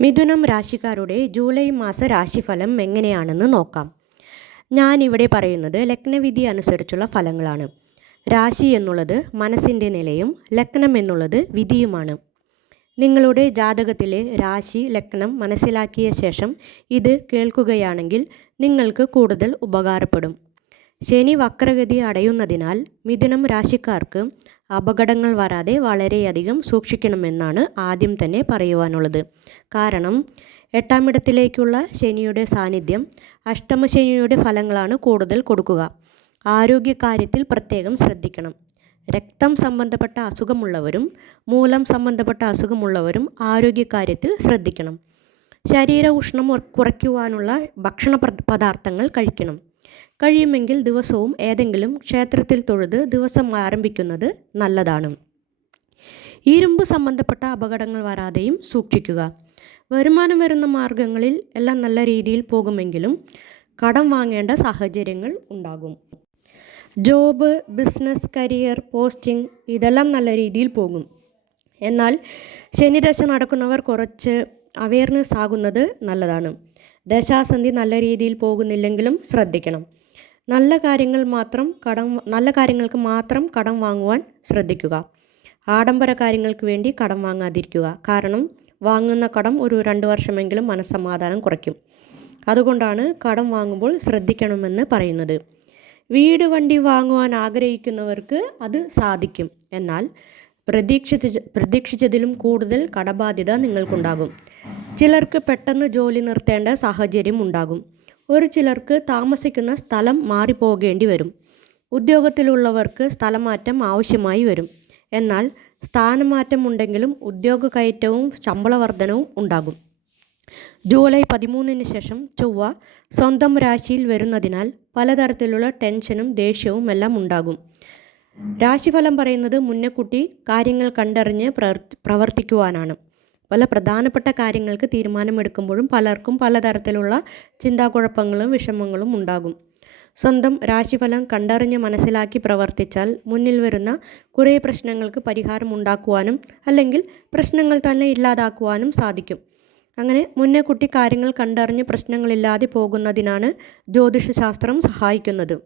മിഥുനം രാശിക്കാരുടെ July മാസ രാശിഫലം എങ്ങനെയാണെന്ന് നോക്കാം. ഞാൻ ഇവിടെ പറയുന്നത് ലഗ്നവിധി അനുസരിച്ചുള്ള ഫലങ്ങളാണ്. രാശി എന്നുള്ളത് മനസ്സിന്റെ നിലയും ലഗ്നം എന്നുള്ളത് വിധിയുമാണ്. നിങ്ങളുടെ ജാതകത്തിലെ രാശി ലഗ്നം മനസ്സിലാക്കിയ ശേഷം ഇത് കേൾക്കുകയാണെങ്കിൽ നിങ്ങൾക്ക് കൂടുതൽ ഉപകാരപ്പെടും. ശനി വക്രഗതി അടയുന്നതിനാൽ മിഥുനം രാശിക്കാർക്ക് അപകടങ്ങൾ വരാതെ വളരെയധികം സൂക്ഷിക്കണമെന്നാണ് ആദ്യം തന്നെ പറയുവാനുള്ളത്. കാരണം എട്ടാമിടത്തിലേക്കുള്ള ശനിയുടെ സാന്നിധ്യം അഷ്ടമശനിയുടെ ഫലങ്ങളാണ് കൂടുതൽ കൊടുക്കുക. ആരോഗ്യകാര്യത്തിൽ പ്രത്യേകം ശ്രദ്ധിക്കണം. രക്തം സംബന്ധപ്പെട്ട അസുഖമുള്ളവരും മൂലം സംബന്ധപ്പെട്ട അസുഖമുള്ളവരും ആരോഗ്യകാര്യത്തിൽ ശ്രദ്ധിക്കണം. ശരീര ഉഷ്ണം കുറയ്ക്കുവാനുള്ള ഭക്ഷണ പദാർത്ഥങ്ങൾ കഴിക്കണം. കഴിയുമെങ്കിൽ ദിവസവും ഏതെങ്കിലും ക്ഷേത്രത്തിൽ തൊഴുത് ദിവസം ആരംഭിക്കുന്നത് നല്ലതാണ്. ഇരുമ്പ് സംബന്ധപ്പെട്ട അപകടങ്ങൾ വരാതെയും സൂക്ഷിക്കുക. വരുമാനം വരുന്ന മാർഗങ്ങളിൽ എല്ലാം നല്ല രീതിയിൽ പോകുമെങ്കിലും കടം വാങ്ങേണ്ട സാഹചര്യങ്ങൾ ഉണ്ടാകും. ജോബ് ബിസിനസ് കരിയർ പോസ്റ്റിംഗ് ഇതെല്ലാം നല്ല രീതിയിൽ പോകും. എന്നാൽ ശനിദശ നടക്കുന്നവർ കുറച്ച് അവയർനെസ് ആകുന്നത് നല്ലതാണ്. ദശാസന്ധി നല്ല രീതിയിൽ പോകുന്നില്ലെങ്കിലും ശ്രദ്ധിക്കണം. നല്ല കാര്യങ്ങൾ മാത്രം കടം നല്ല കാര്യങ്ങൾക്ക് മാത്രം കടം വാങ്ങുവാൻ ശ്രദ്ധിക്കുക. ആഡംബര കാര്യങ്ങൾക്ക് വേണ്ടി കടം വാങ്ങാതിരിക്കുക. കാരണം വാങ്ങുന്ന കടം ഒരു രണ്ട് വർഷമെങ്കിലും മനസ്സമാധാനം കുറയ്ക്കും. അതുകൊണ്ടാണ് കടം വാങ്ങുമ്പോൾ ശ്രദ്ധിക്കണമെന്ന് പറയുന്നത്. വീട് വണ്ടി വാങ്ങുവാൻ ആഗ്രഹിക്കുന്നവർക്ക് അത് സാധിക്കും. എന്നാൽ പ്രതീക്ഷിച്ച പ്രതീക്ഷിച്ചതിലും കൂടുതൽ കടബാധ്യത നിങ്ങൾക്കുണ്ടാകും. ചിലർക്ക് പെട്ടെന്ന് ജോലി നിർത്തേണ്ട സാഹചര്യം ഉണ്ടാകും. ഒരു ചിലർക്ക് താമസിക്കുന്ന സ്ഥലം മാറിപ്പോകേണ്ടി വരും. ഉദ്യോഗത്തിലുള്ളവർക്ക് സ്ഥലമാറ്റം ആവശ്യമായി വരും. എന്നാൽ സ്ഥാനമാറ്റം ഉണ്ടെങ്കിലും ഉദ്യോഗ കയറ്റവും ശമ്പള വർധനവും ഉണ്ടാകും. ജൂലൈ പതിമൂന്നിന് ശേഷം ചൊവ്വ സ്വന്തം രാശിയിൽ വരുന്നതിനാൽ പലതരത്തിലുള്ള ടെൻഷനും ദേഷ്യവും എല്ലാം ഉണ്ടാകും. രാശിഫലം പറയുന്നത് മുന്നേക്കുട്ടി കാര്യങ്ങൾ കണ്ടറിഞ്ഞ് പ്രവർത്തി പ്രവർത്തിക്കുവാനാണ്. പല പ്രധാനപ്പെട്ട കാര്യങ്ങൾക്ക് തീരുമാനമെടുക്കുമ്പോഴും പലർക്കും പലതരത്തിലുള്ള ചിന്താക്കുഴപ്പങ്ങളും വിഷമങ്ങളും ഉണ്ടാകും. സ്വന്തം രാശിഫലം കണ്ടറിഞ്ഞ് മനസ്സിലാക്കി പ്രവർത്തിച്ചാൽ മുന്നിൽ വരുന്ന കുറേ പ്രശ്നങ്ങൾക്ക് പരിഹാരം ഉണ്ടാക്കുവാനും അല്ലെങ്കിൽ പ്രശ്നങ്ങൾ തന്നെ ഇല്ലാതാക്കുവാനും സാധിക്കും. അങ്ങനെ മുന്നേ കുട്ടി കാര്യങ്ങൾ കണ്ടറിഞ്ഞ് പ്രശ്നങ്ങളില്ലാതെ പോകുന്നതിനാണ് ജ്യോതിഷശാസ്ത്രം സഹായിക്കുന്നത്.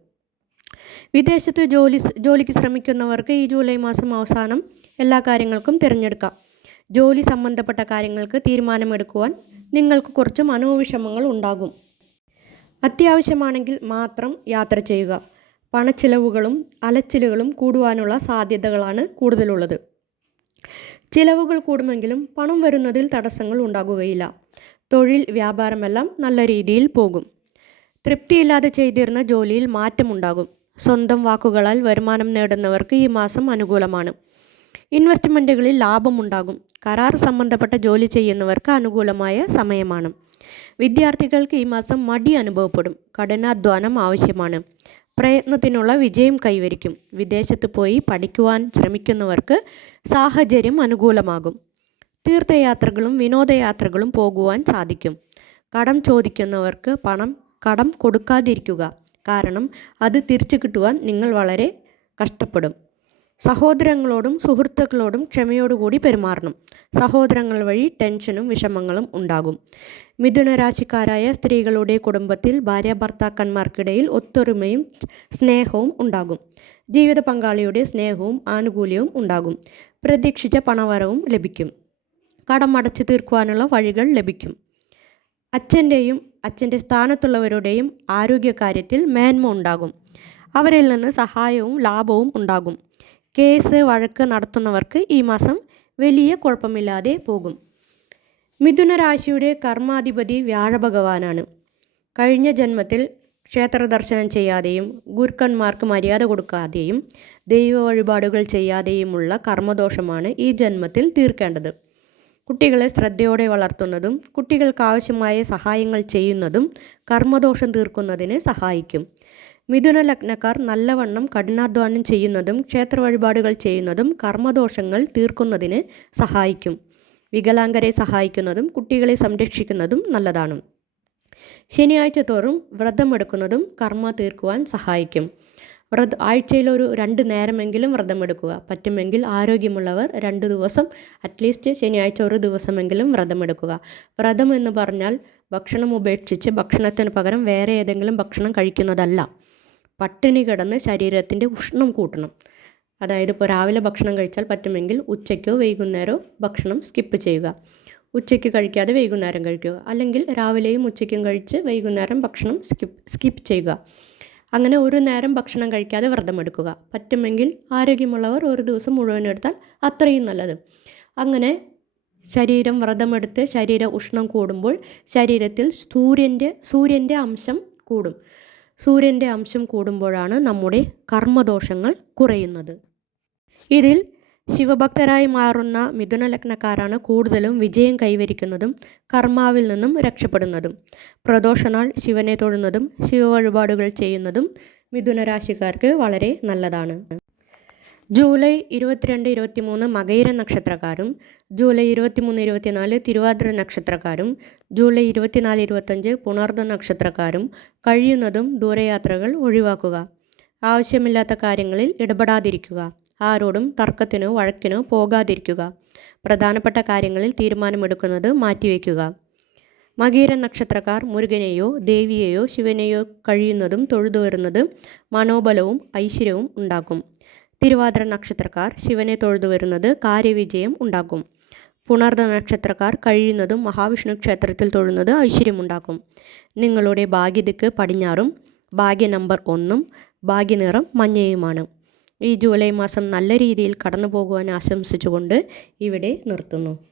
വിദേശത്ത് ജോലി ജോലിക്ക് ശ്രമിക്കുന്നവർക്ക് ഈ ജൂലൈ മാസം അവസാനം എല്ലാ കാര്യങ്ങൾക്കും തിരഞ്ഞെടുക്കാം. ജോലി സംബന്ധപ്പെട്ട കാര്യങ്ങൾക്ക് തീരുമാനമെടുക്കുവാൻ നിങ്ങൾക്ക് കുറച്ച് മനോവിഷമങ്ങൾ ഉണ്ടാകും. അത്യാവശ്യമാണെങ്കിൽ മാത്രം യാത്ര ചെയ്യുക. പണച്ചിലവുകളും അലച്ചിലുകളും കൂടുവാനുള്ള സാധ്യതകളാണ് കൂടുതലുള്ളത്. ചിലവുകൾ കൂടുമെങ്കിലും പണം വരുന്നതിൽ തടസ്സങ്ങൾ ഉണ്ടാകുകയില്ല. തൊഴിൽ വ്യാപാരമെല്ലാം നല്ല രീതിയിൽ പോകും. തൃപ്തിയില്ലാതെ ചെയ്തിരുന്ന ജോലിയിൽ മാറ്റമുണ്ടാകും. സ്വന്തം വാക്കുകളാൽ വരുമാനം നേടുന്നവർക്ക് ഈ മാസം അനുകൂലമാണ്. ഇൻവെസ്റ്റ്മെന്റുകളിൽ ലാഭമുണ്ടാകും. കരാർ സംബന്ധപ്പെട്ട ജോലി ചെയ്യുന്നവർക്ക് അനുകൂലമായ സമയമാണ്. വിദ്യാർത്ഥികൾക്ക് ഈ മാസം മടി അനുഭവപ്പെടും. കഠിനാധ്വാനം ആവശ്യമാണ്. പ്രയത്നത്തിനുള്ള വിജയം കൈവരിക്കും. വിദേശത്ത് പോയി പഠിക്കുവാൻ ശ്രമിക്കുന്നവർക്ക് സാഹചര്യം അനുകൂലമാകും. തീർത്ഥയാത്രകളും വിനോദയാത്രകളും പോകുവാൻ സാധിക്കും. കടം ചോദിക്കുന്നവർക്ക് പണം കടം കൊടുക്കാതിരിക്കുക. കാരണം അത് തിരിച്ചു കിട്ടുവാൻ നിങ്ങൾ വളരെ കഷ്ടപ്പെടും. സഹോദരങ്ങളോടും സുഹൃത്തുക്കളോടും ക്ഷമയോടുകൂടി പെരുമാറണം. സഹോദരങ്ങൾ വഴി ടെൻഷനും വിഷമങ്ങളും ഉണ്ടാകും. മിഥുനരാശിക്കാരായ സ്ത്രീകളുടെ കുടുംബത്തിൽ ഭാര്യ ഭർത്താക്കന്മാർക്കിടയിൽ ഒത്തൊരുമയും സ്നേഹവും ഉണ്ടാകും. ജീവിത പങ്കാളിയുടെ സ്നേഹവും ആനുകൂല്യവും ഉണ്ടാകും. പ്രതീക്ഷിച്ച പണവരവും ലഭിക്കും. കടമടച്ചു തീർക്കുവാനുള്ള വഴികൾ ലഭിക്കും. അച്ഛന്റെയും അച്ഛന്റെ സ്ഥാനത്തുള്ളവരുടെയും ആരോഗ്യകാര്യത്തിൽ മേന്മ ഉണ്ടാകും. അവരിൽ നിന്ന് സഹായവും ലാഭവും ഉണ്ടാകും. കേസ് വഴക്ക് നടത്തുന്നവർക്ക് ഈ മാസം വലിയ കുഴപ്പമില്ലാതെ പോകും. മിഥുന രാശിയുടെ കർമാധിപതി വ്യാഴഭഗവാനാണ്. കഴിഞ്ഞ ജന്മത്തിൽ ക്ഷേത്ര ദർശനം ചെയ്യാതെയും ഗുരുക്കന്മാർക്ക് മര്യാദ കൊടുക്കാതെയും ദൈവ വഴിപാടുകൾ ചെയ്യാതെയുമുള്ള കർമ്മദോഷമാണ് ഈ ജന്മത്തിൽ തീർക്കേണ്ടത്. കുട്ടികളെ ശ്രദ്ധയോടെ വളർത്തുന്നതും കുട്ടികൾക്ക് ആവശ്യമായ സഹായങ്ങൾ ചെയ്യുന്നതും കർമ്മദോഷം തീർക്കുന്നതിന് സഹായിക്കും. മിഥുന ലഗ്നക്കാർ നല്ലവണ്ണം കഠിനാധ്വാനം ചെയ്യുന്നതും ക്ഷേത്ര വഴിപാടുകൾ ചെയ്യുന്നതും കർമ്മദോഷങ്ങൾ തീർക്കുന്നതിന് സഹായിക്കും. വികലാംഗരെ സഹായിക്കുന്നതും കുട്ടികളെ സംരക്ഷിക്കുന്നതും നല്ലതാണ്. ശനിയാഴ്ച തോറും വ്രതമെടുക്കുന്നതും കർമ്മ തീർക്കുവാൻ സഹായിക്കും. വ്രത ആഴ്ചയിൽ ഒരു രണ്ട് നേരമെങ്കിലും വ്രതമെടുക്കുക. പറ്റുമെങ്കിൽ ആരോഗ്യമുള്ളവർ രണ്ട് ദിവസം അറ്റ്ലീസ്റ്റ് ശനിയാഴ്ച ഒരു ദിവസമെങ്കിലും വ്രതമെടുക്കുക. വ്രതം എന്ന് പറഞ്ഞാൽ ഭക്ഷണം ഉപേക്ഷിച്ച് ഭക്ഷണത്തിന് പകരം വേറെ ഏതെങ്കിലും ഭക്ഷണം കഴിക്കുന്നതല്ല. പട്ടിണി കിടന്ന് ശരീരത്തിന്റെ ഉഷ്ണം കൂട്ടണം. അതായത് ഇപ്പോൾ രാവിലെ ഭക്ഷണം കഴിച്ചാൽ പറ്റുമെങ്കിൽ ഉച്ചയ്ക്കോ വൈകുന്നേരമോ ഭക്ഷണം സ്കിപ്പ് ചെയ്യുക. ഉച്ചയ്ക്ക് കഴിക്കാതെ വൈകുന്നേരം കഴിക്കുക. അല്ലെങ്കിൽ രാവിലെയും ഉച്ചയ്ക്കും കഴിച്ച് വൈകുന്നേരം ഭക്ഷണം സ്കിപ്പ് സ്കിപ്പ് ചെയ്യുക. അങ്ങനെ ഒരു നേരം ഭക്ഷണം കഴിക്കാതെ വ്രതമെടുക്കുക പറ്റുമെങ്കിൽ ആരോഗ്യമുള്ളവർ ഒരു ദിവസം മുഴുവൻ എടുത്താൽ അത്രയും നല്ലത്. അങ്ങനെ ശരീരം വ്രതമെടുത്ത് ശരീര ഉഷ്ണം കൂടുമ്പോൾ ശരീരത്തിൽ സൂര്യന്റെ സൂര്യന്റെ അംശം കൂടും. സൂര്യന്റെ അംശം കൂടുമ്പോഴാണ് നമ്മുടെ കർമ്മദോഷങ്ങൾ കുറയുന്നത്. ഇതിൽ ശിവഭക്തരായി മാറുന്ന മിഥുന ലഗ്നക്കാരാണ് കൂടുതലും വിജയം കൈവരിക്കുന്നതും കർമാവിൽ നിന്നും രക്ഷപ്പെടുന്നതും. പ്രദോഷനാൾ ശിവനെ തൊഴുന്നതും ശിവ വഴിപാടുകൾ ചെയ്യുന്നതും മിഥുന രാശിക്കാർക്ക് വളരെ നല്ലതാണ്. ജൂലൈ ഇരുപത്തിരണ്ട് ഇരുപത്തിമൂന്ന് മകയിര നക്ഷത്രക്കാരും ജൂലൈ ഇരുപത്തിമൂന്ന് ഇരുപത്തിനാല് തിരുവാതിര നക്ഷത്രക്കാരും ജൂലൈ ഇരുപത്തിനാല് ഇരുപത്തഞ്ച് പുണർദ നക്ഷത്രക്കാരും കഴിയുന്നതും ദൂരയാത്രകൾ ഒഴിവാക്കുക. ആവശ്യമില്ലാത്ത കാര്യങ്ങളിൽ ഇടപെടാതിരിക്കുക. ആരോടും തർക്കത്തിനോ വഴക്കിനോ പോകാതിരിക്കുക. പ്രധാനപ്പെട്ട കാര്യങ്ങളിൽ തീരുമാനമെടുക്കുന്നത് മാറ്റിവെക്കുക. മകീര നക്ഷത്രക്കാർ മുരുകനെയോ ദേവിയെയോ ശിവനെയോ കഴിയുന്നതും തൊഴുതു വരുന്നത് മനോബലവും ഐശ്വര്യവും ഉണ്ടാക്കും. തിരുവാതിര നക്ഷത്രക്കാർ ശിവനെ തൊഴുതു വരുന്നത് കാര്യവിജയം ഉണ്ടാക്കും. പുണർദ നക്ഷത്രക്കാർ കഴിയുന്നതും മഹാവിഷ്ണു ക്ഷേത്രത്തിൽ തൊഴുന്നത് ഐശ്വര്യമുണ്ടാക്കും. നിങ്ങളുടെ ഭാഗ്യദിക്ക് പടിഞ്ഞാറും ഭാഗ്യ നമ്പർ ഒന്നും ഭാഗ്യനിറം മഞ്ഞയുമാണ്. ഈ ജൂലൈ മാസം നല്ല രീതിയിൽ കടന്നു പോകുവാൻ ആശംസിച്ചുകൊണ്ട് ഇവിടെ നിർത്തുന്നു.